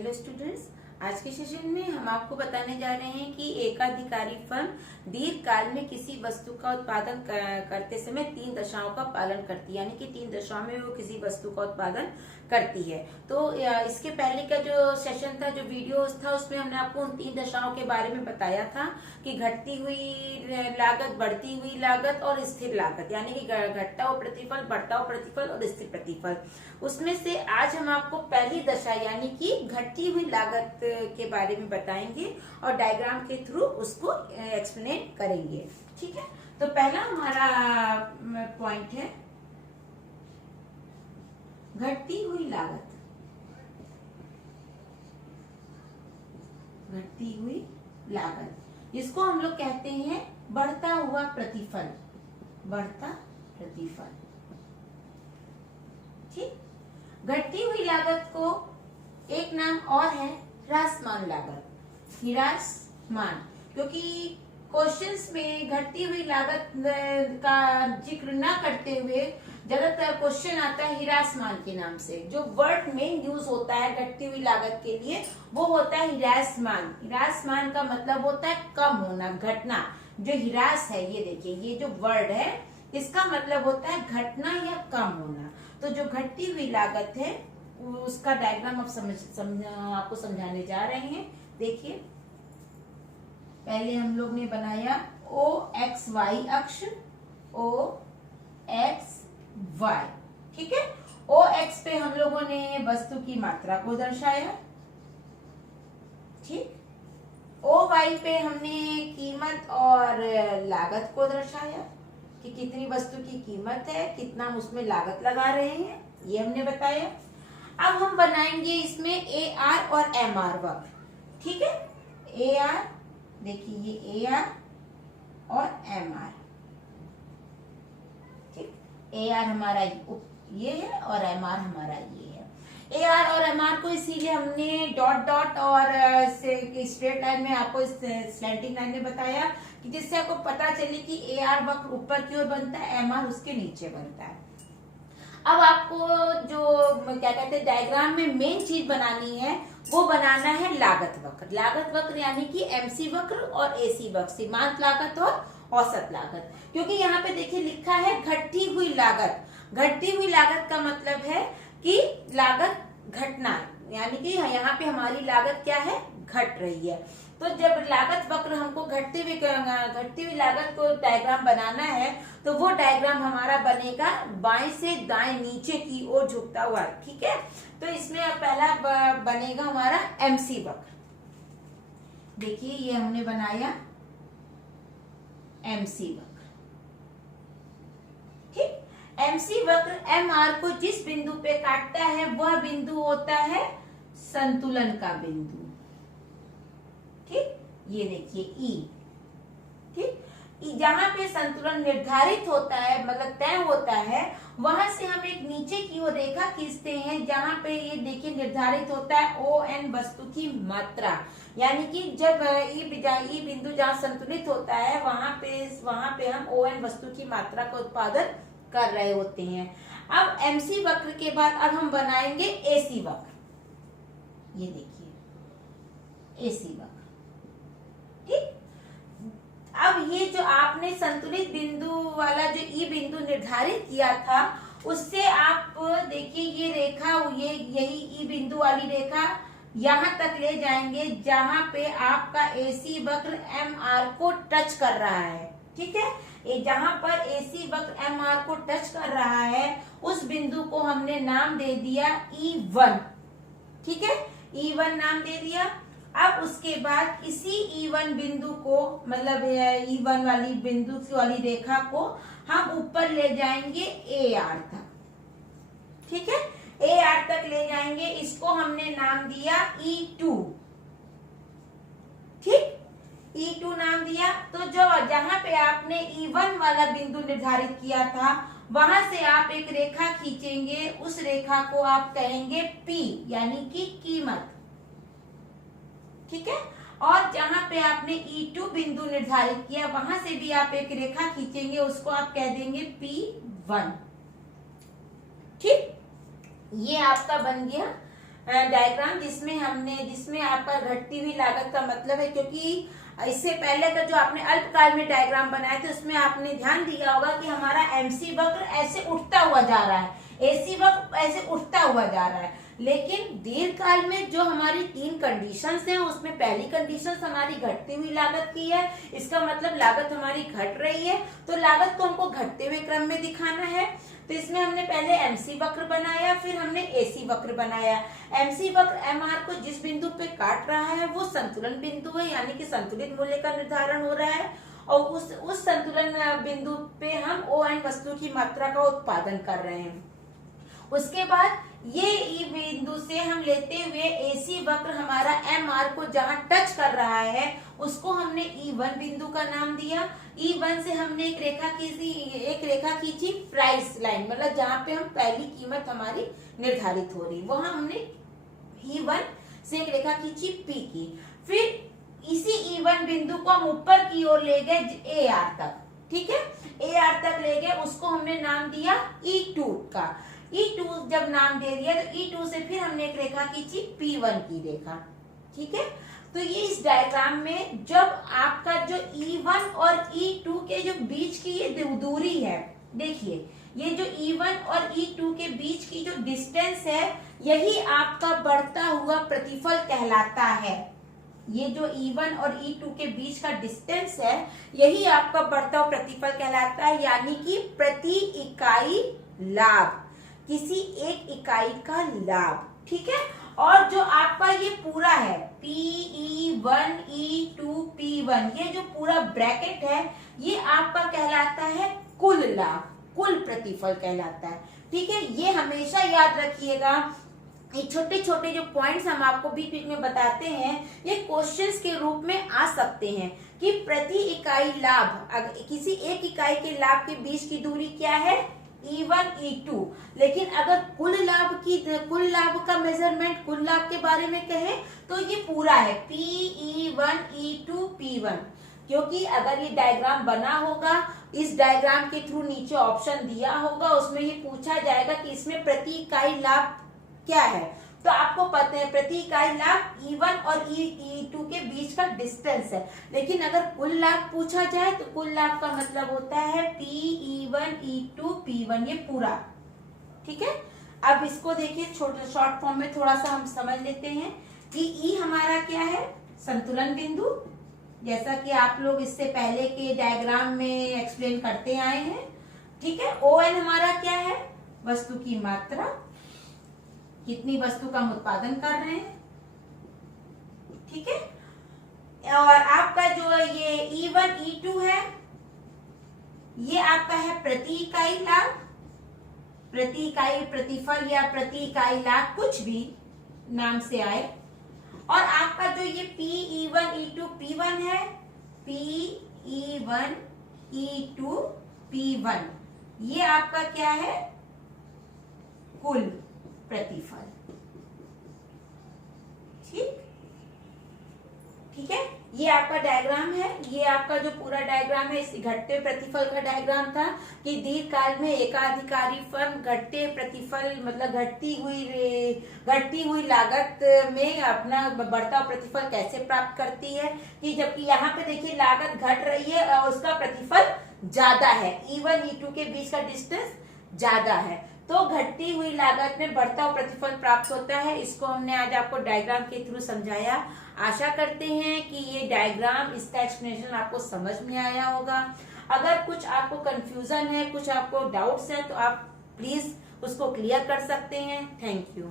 Hello students, आज के session में हम आपको बताने जा रहे हैं कि एकाधिकारी फर्म दीर्घकाल में किसी वस्तु का उत्पादन करते समय 3 दशाओं का पालन करती है, यानी कि 3 दशाओं में वो किसी वस्तु का उत्पादन करती है। तो इसके पहले का जो सेशन था, जो वीडियो था, उसमें हमने आपको उन 3 दशाओं के बारे में बताया था कि घटती हुई लागत, बढ़ती हुई लागत और स्थिर लागत, यानी कि घटता हुआ प्रतिफल, बढ़ता हुआ प्रतिफल और स्थिर प्रतिफल। उसमें से आज हम आपको पहली दशा यानी कि घटती हुई लागत के बारे में बताएंगे और डायग्राम के थ्रू उसको एक्सप्लेन करेंगे। ठीक है, तो पहला हमारा पॉइंट है घटती हुई लागत। घटती हुई लागत जिसको हम लोग कहते हैं बढ़ता हुआ प्रतिफल। बढ़ता प्रतिफल, ठीक। घटती हुई लागत को एक नाम और है ह्रासमान लागत, ह्रासमान, क्योंकि क्वेश्चंस में घटती हुई लागत का जिक्र ना करते हुए ज्यादातर क्वेश्चन आता है ह्रासमान के नाम से। जो वर्ड में यूज होता है घटती हुई लागत के लिए वो होता है ह्रासमान। ह्रासमान का मतलब होता है कम होना, घटना। जो ह्रास है, ये देखिए, ये जो वर्ड है इसका मतलब होता है घटना या कम होना। तो जो घटती हुई लागत है उसका डायग्राम आप आपको समझाने जा रहे हैं। देखिए, पहले हम लोग ने बनाया ओ एक्स वाई अक्ष, ओ एक्स वाई, ठीक है। ओ एक्स पे हम लोगों ने वस्तु की मात्रा को दर्शाया, ठीक। ओ वाई पे हमने कीमत और लागत को दर्शाया कि कितनी वस्तु की कीमत है, कितना हम उसमें लागत लगा रहे हैं, ये हमने बताया। अब हम बनाएंगे इसमें ए आर और एम आर वक्र, ठीक है। ए आर, देखिए ये ए आर और एम आर, ठीक। ए आर हमारा ये है और एम आर हमारा ये है। ए आर और एम आर को इसीलिए हमने डॉट डॉट और स्ट्रेट लाइन में, आपको स्लैंटिंग लाइन में बताया कि जिससे आपको पता चले कि ए आर वक्र ऊपर की ओर बनता है, एम आर उसके नीचे बनता है। अब आपको जो क्या कहते हैं डायग्राम में मेन चीज बनानी है वो बनाना है लागत वक्र। लागत वक्र यानी कि एमसी वक्र और एसी वक्र, सीमांत लागत और औसत लागत। क्योंकि यहाँ पे देखिए लिखा है घटती हुई लागत। घटती हुई लागत का मतलब है कि लागत घटना, यानी कि यहाँ पे हमारी लागत क्या है, घट रही है। तो जब लागत वक्र हमको घटती हुई लागत को डायग्राम बनाना है तो वो डायग्राम हमारा बनेगा बाएं से दाएं नीचे की ओर झुकता हुआ, ठीक है। तो इसमें अब पहला बनेगा हमारा एमसी वक्र। देखिए ये हमने बनाया एमसी वक्र, ठीक। एमसी वक्र एम आर को जिस बिंदु पे काटता है वह बिंदु होता है संतुलन का बिंदु, ठीक। ये देखिए ई, ठीक। जहां पे संतुलन निर्धारित होता है, मतलब तय होता है, वहां से हम एक नीचे की ओर रेखा खींचते हैं जहां पे ये देखिए निर्धारित होता है ओ एन वस्तु की मात्रा। यानी कि जब ई बिंदु जहां संतुलित होता है वहां पे हम ओ एन वस्तु की मात्रा का उत्पादन कर रहे होते हैं। अब एमसी वक्र के बाद अब हम बनाएंगे एसी वक्र। ये देखिए एसी वक्र, ठीक। अब ये जो आपने संतुलित बिंदु वाला जो ई बिंदु निर्धारित किया था उससे आप देखिए ये रेखा, ये यही ई बिंदु वाली रेखा यहां तक ले जाएंगे जहां पे आपका एसी वक्र एम आर को टच कर रहा है, ठीक है। ये जहां पर एसी वक्र एम आर को टच कर रहा है उस बिंदु को हमने नाम दे दिया E1, ठीक है। E1 नाम दे दिया। अब उसके बाद इसी E1 बिंदु को, मतलब E1 वाली बिंदु वाली रेखा को हम ऊपर ले जाएंगे AR तक, ठीक है। AR तक ले जाएंगे, इसको हमने नाम दिया E2, ठीक। E2 नाम दिया। तो जो जहां पे आपने E1 वाला बिंदु निर्धारित किया था वहां से आप एक रेखा खींचेंगे, उस रेखा को आप कहेंगे P, यानी कि कीमत, ठीक है। और जहां पे आपने E2 बिंदु निर्धारित किया वहां से भी आप एक रेखा खींचेंगे, उसको आप कह देंगे P1, ठीक। ये आपका बन गया डायग्राम जिसमें आपका घटती हुई लागत का मतलब है, क्योंकि इससे पहले का जो आपने अल्पकाल में डायग्राम बनाए थे उसमें आपने ध्यान दिया होगा कि हमारा एमसी वक्र ऐसे उठता हुआ जा रहा है, एसी वक्र ऐसे उठता हुआ जा रहा है। लेकिन दीर्घकाल में जो हमारी 3 कंडीशंस हैं, उसमें पहली कंडीशन हमारी घटती हुई लागत की है, इसका मतलब लागत हमारी घट रही है, तो लागत को हमको घटते हुए क्रम में दिखाना है। तो इसमें हमने पहले एमसी वक्र बनाया, फिर हमने एसी वक्र बनाया। एमसी वक्र एमआर को जिस बिंदु पे काट रहा है वो संतुलन बिंदु है, यानी कि संतुलित मूल्य का निर्धारण हो रहा है, और उस संतुलन बिंदु पे हम ON वस्तु की मात्रा का उत्पादन कर रहे हैं। उसके बाद ये ई बिंदु से हम लेते हुए एसी वक्र हमारा एमआर को जहां टच कर रहा है उसको हमने E1 बिंदु का नाम दिया। E1 से हमने एक रेखा खींची प्राइस लाइन, मतलब जहां पे हम पहली कीमत हमारी निर्धारित हो रही, वहां हमने E1 से एक रेखा खींची P की। फिर इसी E1 बिंदु को हम ऊपर की ओर ले गए AR तक, ठीक है, AR तक ले गए, उसको हमने नाम दिया E2 का। E2 जब नाम दे दिया तो E2 से फिर हमने एक रेखा खींची P1 की रेखा, ठीक है। तो ये इस डायग्राम में जब आपका जो E1 और E2 के जो बीच की ये दूरी है, देखिए ये जो E1 और E2 के बीच की जो डिस्टेंस है, यही आपका बढ़ता हुआ प्रतिफल कहलाता है। ये जो E1 और E2 के बीच का डिस्टेंस है, यही आपका बढ़ता हुआ प्रतिफल कहलाता है, यानी कि प्रति इकाई लाभ, किसी एक इकाई का लाभ, ठीक है। और जो आपका ये पूरा है PE1 E2 P1, ये जो पूरा ब्रैकेट है ये आपका कहलाता है कुल लाभ, कुल प्रतिफल कहलाता है, ठीक है। ये हमेशा याद रखिएगा, ये छोटे छोटे जो पॉइंट्स हम आपको बीच बीच में बताते हैं, ये क्वेश्चंस के रूप में आ सकते हैं कि प्रति इकाई लाभ, किसी एक इकाई के लाभ के बीच की दूरी क्या है, E1 E2। लेकिन अगर कुल लाभ का मेजरमेंट, कुल लाभ के बारे में कहें तो ये पूरा है PE1 E2 P1, क्योंकि अगर ये डायग्राम बना होगा, इस डायग्राम के थ्रू नीचे ऑप्शन दिया होगा, उसमें ये पूछा जाएगा कि इसमें प्रति इकाई लाभ क्या है, तो आपको पता है प्रति इकाई लाभ E1 और E2 के बीच का डिस्टेंस है। लेकिन अगर कुल लाभ पूछा जाए तो कुल लाभ का मतलब होता है PE1 E2 P1, ये पूरा, ठीक है। अब इसको देखिए शॉर्ट फॉर्म में थोड़ा सा हम समझ लेते हैं कि E हमारा क्या है, संतुलन बिंदु, जैसा कि आप लोग इससे पहले के डायग्राम में एक्सप्लेन करते आए हैं, ठीक है। ON हमारा क्या है, वस्तु की मात्रा, कितनी वस्तु का हम उत्पादन कर रहे हैं, ठीक है। और आपका जो ये E1 E2 है, ये आपका है प्रति इकाई लाभ, प्रति इकाई प्रतिफल या प्रति इकाई लाभ, कुछ भी नाम से आए। और आपका जो ये PE1 E2 P1 है, PE1 E2 P1, ये आपका क्या है, कुल प्रतिफल, ठीक है। ये आपका डायग्राम है, ये आपका जो पूरा डायग्राम है इस घटते प्रतिफल का डायग्राम था कि दीर्घकाल में एकाधिकारी फर्म घटते प्रतिफल मतलब घटती हुई लागत में अपना बढ़ता प्रतिफल कैसे प्राप्त करती है, कि जबकि यहाँ पे देखिए लागत घट रही है और उसका प्रतिफल ज्यादा है, E1 E2 के बीच का डिस्टेंस ज्यादा है, तो घटती हुई लागत में बढ़ता हुआ प्रतिफल प्राप्त होता है। इसको हमने आज आपको डायग्राम के थ्रू समझाया। आशा करते हैं कि ये डायग्राम, इसका एक्सप्लेनेशन आपको समझ में आया होगा। अगर कुछ आपको कंफ्यूजन है, कुछ आपको डाउट्स है, तो आप प्लीज उसको क्लियर कर सकते हैं। Thank you.